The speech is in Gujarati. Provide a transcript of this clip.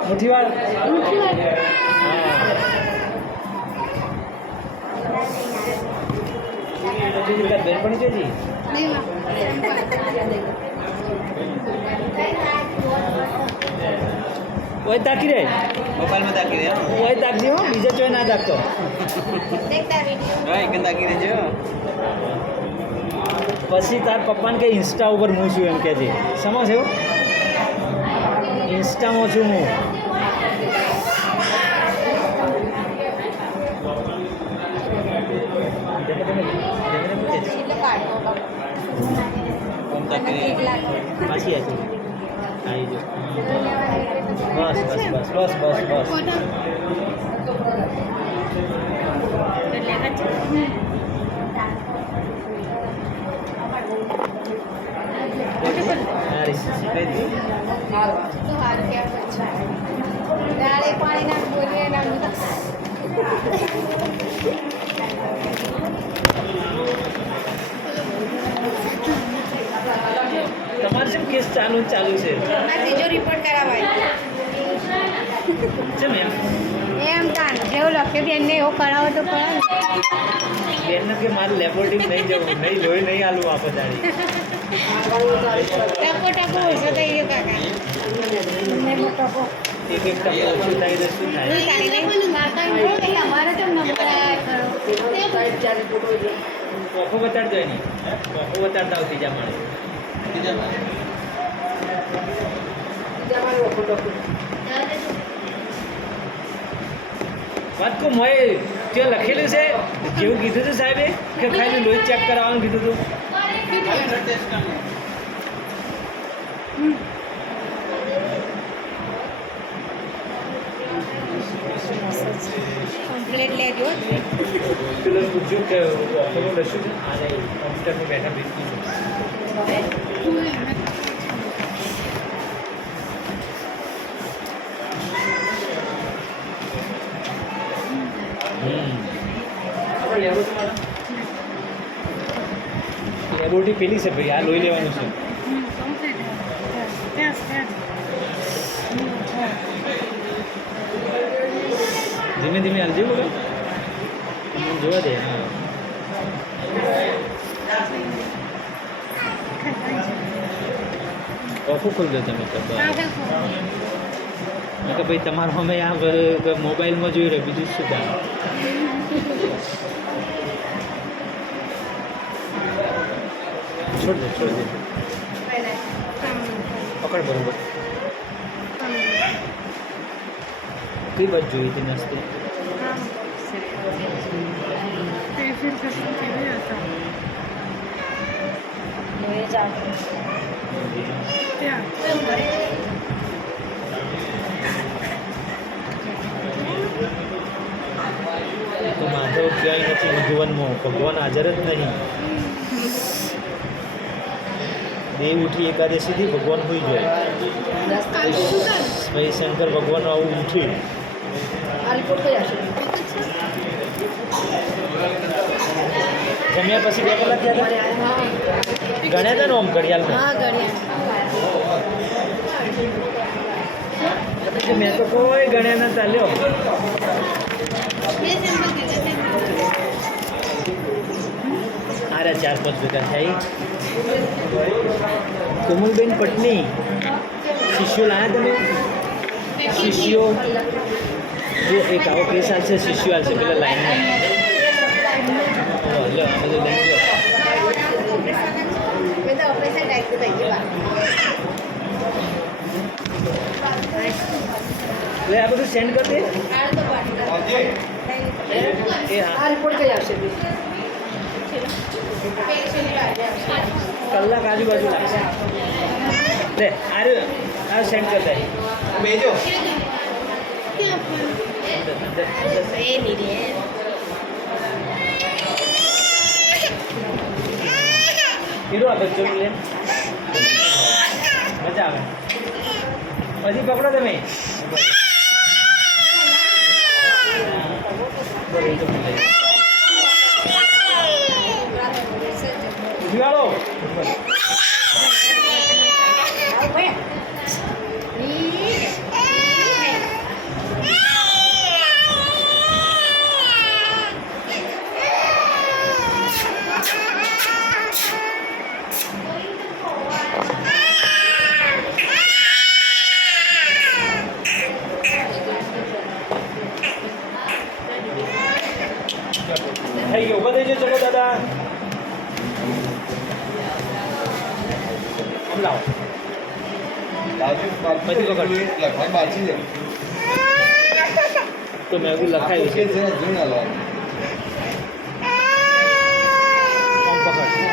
મુઠ્ઠીવાળ બેનપણી છે જી ઓય તાકી રે મોબાઈલમાં તાકી દે ઓય તાકજી હો બીજે ચોય ના તાકતો એક તાકી દેજો પછી તાર પપ્પાને કે ઇન્સ્ટા ઉપર હું છું એમ કે છે સમજ છે ઇન્સ્ટામાં છું હું પાછી આવી જો બસ બસ બસ બસ બસ બસ તમારે શું કેસ ચાલુ છે ત્રીજો રિપોર્ટ કરાવાય છે મેમ એમ તાન જેવું લખ્યું છે એને એવો કરાવો તો પડે બેનને કે મારે લેબોરેટરી નહીં જવું નહીં લોહી નહીં આલું આ બધાની ટકો ટકો ઓછો થઈ ગયો કાકા ટકો એક એક ટકો ઓછું થાય તો શું થાય તમારે તો નંબર કોફો બતાડજો એની કોફો બતાડતા આવ ત્રીજા માળે વાત કો મોય ત્યાં લખેલું છે કેવું કીધું હતું સાહેબે કે ખાલી લોહી ચેક કરાવવાનું કીધું હતું કમ્પ્લીટ લેજો પેલો પૂછ્યું કે ઓફરનું લસ્યું છે આ નહીં કોમ્પ્યુટરમાં બેઠા બેઠી લેબોરેટરી પેલી છે ભાઈ આ લોહી લેવાનું છે ધીમે ધીમે હાલજો બોલો જોવા દે હા કોફું ખોલી દો તમે તો કે ભાઈ તમારો અમે આ મોબાઈલમાં જોઈ રહ્યો બીજું શું કામ છોડ દે પકડ બરોબર કઈ બાજુ જોઈ હતી નસ્તે તો માધવ ક્યાંય નથી ભગવાનમાં ભગવાન હાજર જ નહીં દેવ ઉઠી એકાદશીથી ભગવાન હોઈ જાય ભાઈ શંકર ભગવાન આવું ઉઠ્યું જમ્યા પછી બે કલાક થયા હતા ગણ્યા હતા ને આમ ઘડિયાળમાં મેં તો કોઈ ગણ્યા ના ચાલ્યો આરા 4-5 ભેગા થાય કોમલબેન પટની શિષ્યો લાયા તમે શિષ્યો જો એક આવો કેસ આવશે શિષ્યો આવશે પેલા લાઈનમાં લો આ બધું લઈ ગયો આ બધું સેન્ડ કરી દે આ રિપોર્ટ કઈ આવશે કલાક આજુબાજુ લાગશે લે આ સેન્ડ કરતા બેજો હીરો આ બચ્ચો લે મજા આવે પછી પકડો તમે દિવાળો થઈ ગયો ઉભા થઈ જજો ચલો દાદા આમ લાવો પછી પકડ લખવાનું બાકી છે તો મેં એવું લખાયું છે આમ પકડ